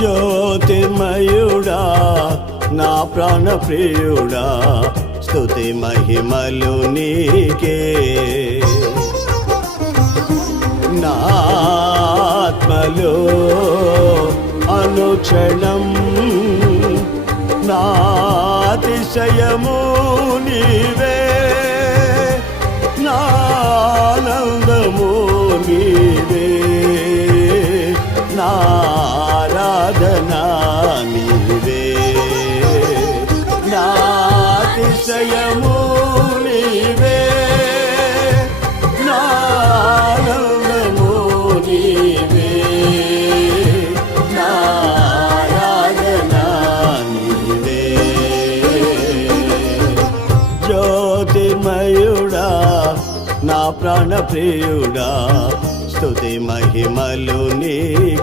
జ్యోతిర్మయుడా నా ప్రాణప్రియుడా స్థుతి మహిమలు నీకే. నాత్మలో అనుక్షణం నాతిశయము నీవే. నానందము నీవే. నా నీవే నాతిశయము నీవే. నానందము నీవే నారాధనా నీవే జ్యోతిమయుడా నా ప్రాణ ప్రియుడా స్తుతి మహిమలు నీకే.